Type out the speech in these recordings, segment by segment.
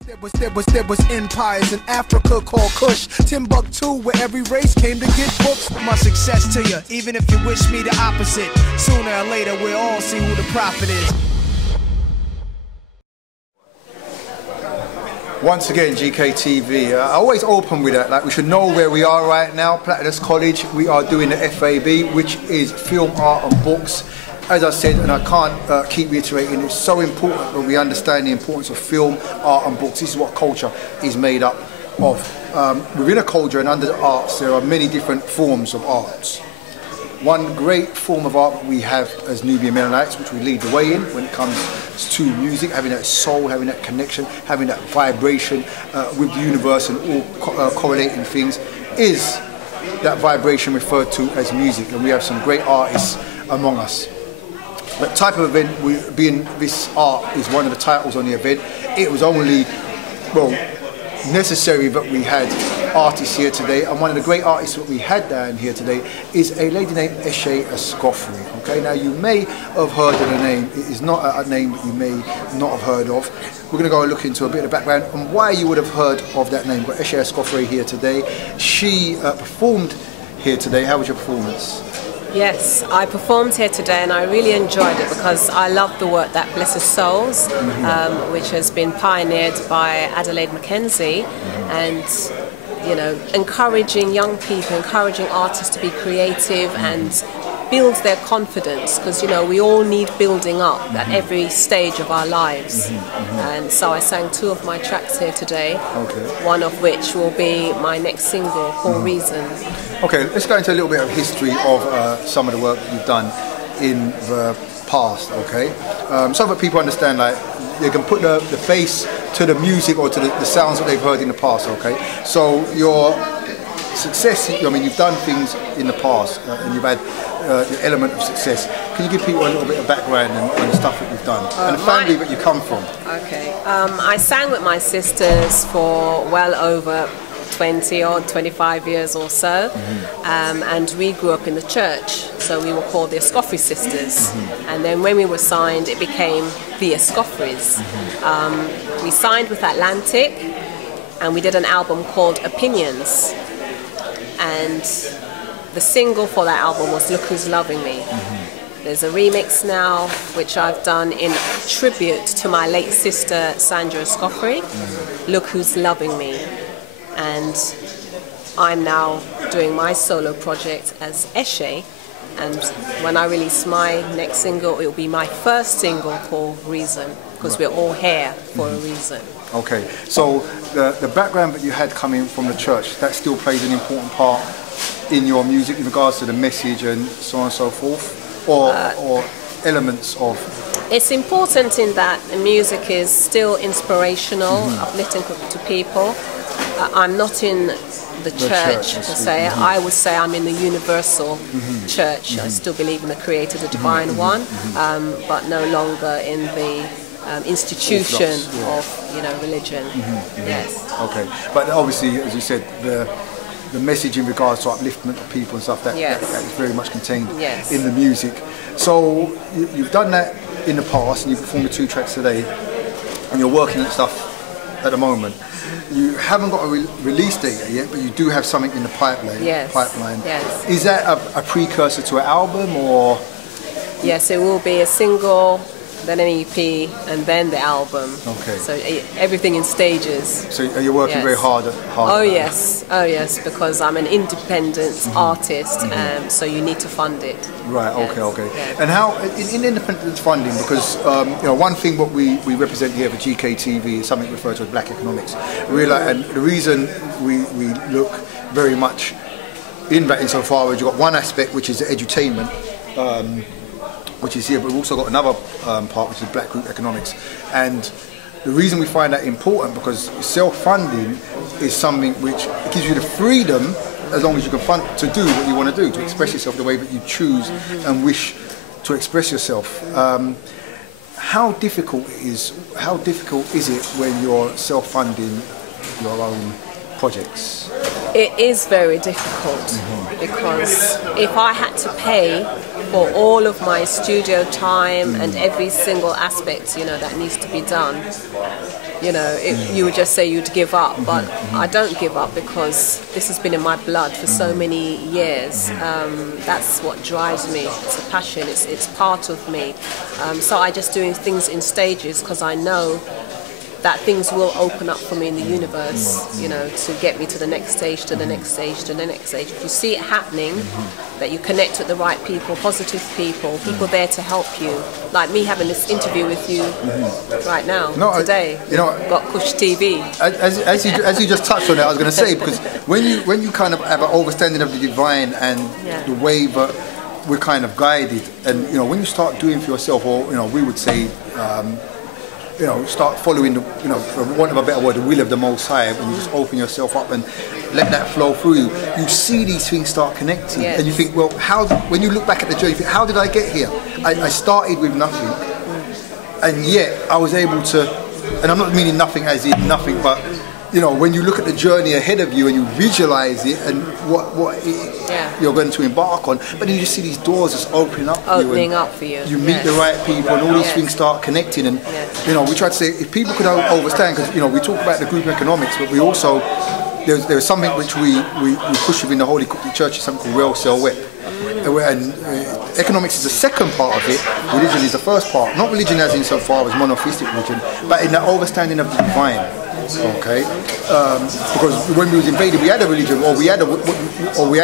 There was empires in Africa called Kush, Timbuktu, where every race came to get books. My success to you, even if you wish me the opposite. Sooner or later, we'll all see who the prophet is. Once again, GKTV. I always open with that, like we should know where we are right now. Plethora College, we are doing the F.A.B, which is film, art and books. As I said, and I can't keep reiterating, it's so important that we understand the importance of film, art and books. This is what culture is made up of. Within a culture and under the arts, there are many different forms of arts. One great form of art we have as Nubian Mennonites, which we lead the way in when it comes to music, having that soul, having that connection, having that vibration with the universe and all correlating things, is that vibration referred to as music. And we have some great artists among us. The type of event, being this art is one of the titles on the event, it was only, well, necessary that we had artists here today, and one of the great artists that we had down here today is a lady named Eshe Escoffery. Okay, now you may have heard of the name. It is not a name that you may not have heard of. We're going to go and look into a bit of background on why you would have heard of that name. But Eshe Escoffery here today. She performed here today. How was your performance? Yes, I performed here today and I really enjoyed it because I love the work that Blesses Souls, which has been pioneered by Adelaide Mackenzie, and you know, encouraging young people, encouraging artists to be creative and build their confidence, because you know we all need building up at every stage of our lives. And so I sang 2 of my tracks here today, one of which will be my next single called Reason. Okay, let's go into a little bit of history of some of the work that you've done in the past, okay? So that people understand, like, they can put the face to the music or to the sounds that they've heard in the past, okay? So your success, I mean, you've done things in the past and you've had the element of success. Can you give people a little bit of background and the stuff that you've done and the family that you come from? Okay, I sang with my sisters for well over 20 or 25 years or so, and we grew up in the church, so we were called the Escoffery sisters, and then when we were signed it became the Escofferys. We signed with Atlantic and we did an album called Opinions, and the single for that album was Look Who's Loving Me. There's a remix now which I've done in tribute to my late sister Sandra Escoffery, Look Who's Loving Me. And I'm now doing my solo project as Eshe, and when I release my next single, it will be my first single called Reason, because we're all here for a reason. Okay, so the background that you had coming from the church, that still plays an important part in your music in regards to the message and so on and so forth, or elements of... It's important in that the music is still inspirational, uplifting to people. I'm not in the church per se. I would say I'm in the universal church. I still believe in the Creator, the Divine One, but no longer in the institution of religion. Yes. Okay, but obviously, as you said, the message in regards to upliftment of people and stuff that is very much contained in the music. So you've done that in the past, and you performed the 2 tracks today, and you're working on stuff at the moment. You haven't got a release date yet, but you do have something in the pipeline. Yes. Is that a precursor to an album, or? Yes, it will be a single, then an EP, and then the album. Okay. So everything in stages. So you're working very hard at yes, because I'm an independent artist, so you need to fund it. Right. Okay. Yes. And how in independent funding? Because one thing what we represent here for GKTV is something referred to as Black economics. And the reason we look very much in that insofar as you've got one aspect which is the edutainment. Which is here, but we've also got another part which is Black Group Economics, and the reason we find that important because self-funding is something which gives you the freedom, as long as you can fund, to do what you want to do, to express yourself the way that you choose and wish to express yourself. How difficult is it when you're self-funding your own projects? It is very difficult because if I had to pay for all of my studio time and every single aspect, that needs to be done, You know, you would just say you'd give up, but I don't give up because this has been in my blood for so many years. That's what drives me. It's a passion. It's part of me. So I just do things in stages because I know that things will open up for me in the universe, you know, to get me to the next stage, to the next stage, to the next stage. If you see it happening, that you connect with the right people, positive people there to help you. Like me having this interview with you right now, today. You know, gotKush TV. As you just touched on it, I was going to say, because when you kind of have an understanding of the divine and the way that we're kind of guided, and you know, when you start doing for yourself, or you know, we would say, you know, start following the, you know, for want of a better word, the will of the Most High, when you just open yourself up and let that flow through you, you see these things start connecting, and you think, well, when you look back at the journey, you think, how did I get here? I started with nothing, and yet I was able to, and I'm not meaning nothing as in nothing, but you know, when you look at the journey ahead of you and you visualize it and what you're going to embark on, but then you just see these doors just opening up for you. You meet the right people and all these things start connecting. And you know, we try to say, if people could understand, because you know, we talk about the group economics, but we also, there's something which we push within the Holy Coptic Church, something called Real Sel Wet. And economics is the second part of it, religion is the first part. Not religion as in so far as monotheistic religion, but in the understanding of the divine. Okay, because when we was invaded, we had a religion, or we had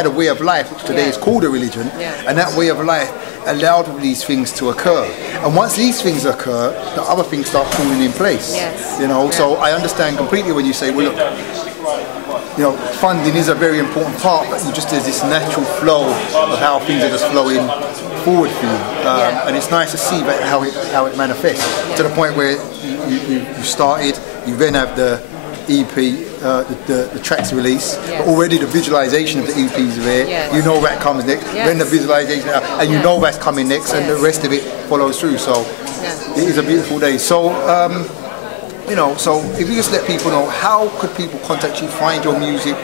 a way of life, which today is called a religion, and that way of life allowed these things to occur. And once these things occur, the other things start falling in place. You know, so I understand completely when you say, well, look, you know, funding is a very important part, but there's this natural flow of how things are just flowing forward for you, and it's nice to see that how it manifests to the point where you started. You then have the EP, the tracks release, but already the visualization of the EP is there. You know that comes next, then the visualization, and you know that's coming next, and the rest of it follows through. So it is a beautiful day. So you know, so if you just let people know, how could people contact you, find your music?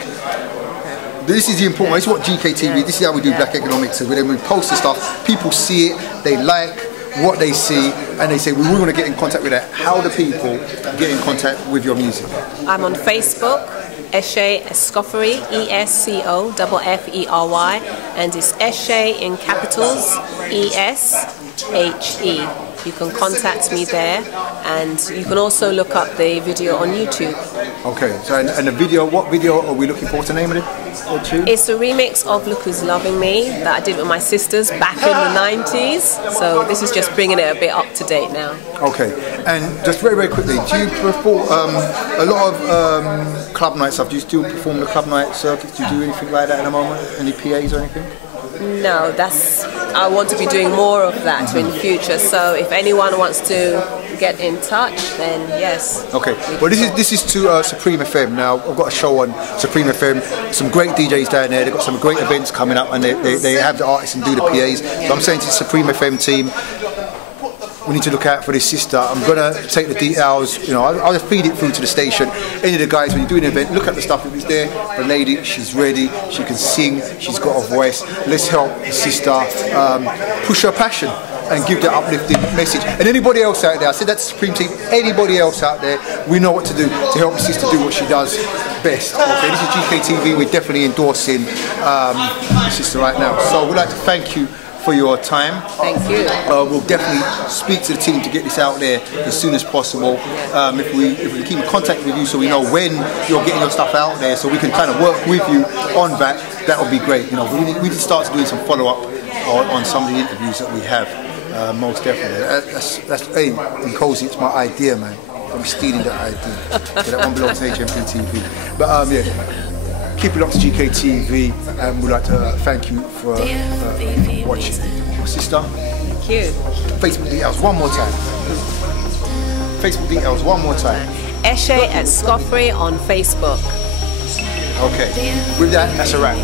This is the important. This is what GKTV. This is how we do Black Economics. When we post the stuff, people see it, they like what they see, and they say, well, we want to get in contact with that. How do people get in contact with your music? I'm on Facebook, Eshe Escoffery, ESCOFFERY, and it's Eshe in capitals, ESHE. You can contact me there, and you can also look up the video on YouTube. Okay, so and the video, what video are we looking for? What's the name of it? It's a remix of Look Who's Loving Me that I did with my sisters back in the 90s. So this is just bringing it a bit up to date now. Okay, and just very, very quickly, do you perform a lot of club night stuff? Do you still perform the club night circuits? Do you do anything like that at the moment? Any PAs or anything? No, I want to be doing more of that in the future. So if anyone wants to get in touch, then yes. Okay. Well, this is to Supreme FM. Now I've got a show on Supreme FM. Some great DJs down there. They've got some great events coming up, and they have the artists and do the PAs. So I'm saying to the Supreme FM team, we need to look out for this sister. I'm gonna take the details. You know, I'll just feed it through to the station. Any of the guys, when you do an event, look at the stuff. If it's there, the lady, she's ready. She can sing. She's got a voice. Let's help the sister push her passion and give that uplifting message. And anybody else out there, I said that to the Supreme team. Anybody else out there, we know what to do to help the sister do what she does best. Okay, this is GKTV. We're definitely endorsing the sister right now. So we'd like to thank you for your time. Thank you. We'll definitely speak to the team to get this out there as soon as possible. If we keep in contact with you, so we know when you're getting your stuff out there, so we can kind of work with you on that. That would be great. You know, we need to start doing some follow up on some of the interviews that we have. Most definitely. Hey, and Cozy, it's my idea, man. I'm stealing that idea. So that one belongs to HMP TV. But yeah. Keep it locked to GKTV, and we'd like to thank you for watching. My sister. Thank you. Facebook details one more time. Facebook details one more time. Eshe Escoffery on Facebook. Okay. With that, that's a wrap.